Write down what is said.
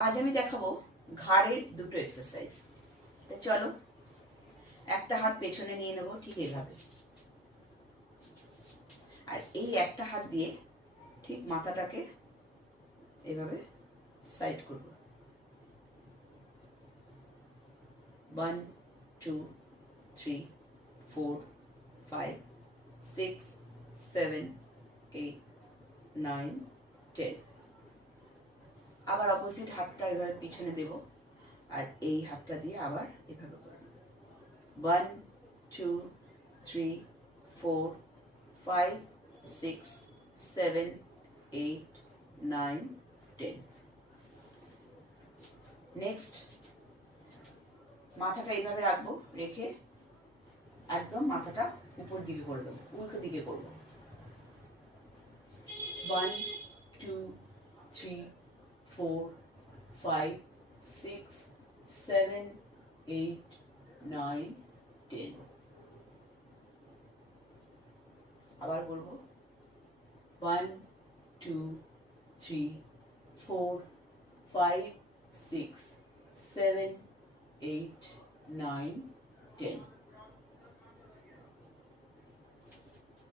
আজ আমি দেখাবো ঘাড়ের দুটো এক্সারসাইজ। চলো, একটা হাত পেছনে নিয়ে নেব ঠিক এইভাবে, আর এই একটা হাত দিয়ে ঠিক মাথাটাকে এভাবে সাইড করব। 1 2 3 4 5 6 7 8 9 10। আবার অপোজিট হাতটা এভাবে পিছনে দেব, আর এই হাতটা দিয়ে আবার এভাবে করব। 1 2 3 4 5 6 7 8 9 10। নেক্সট মাথাটা এইভাবে রাখবো, রেখে একদম মাথাটা উপর দিকে করে দেবো, উল্টো দিকে করব। 1 2 3 4 5 6 7 8 9 10। আবার বলবো 1 2 3 4 5 6 7 8 9 10।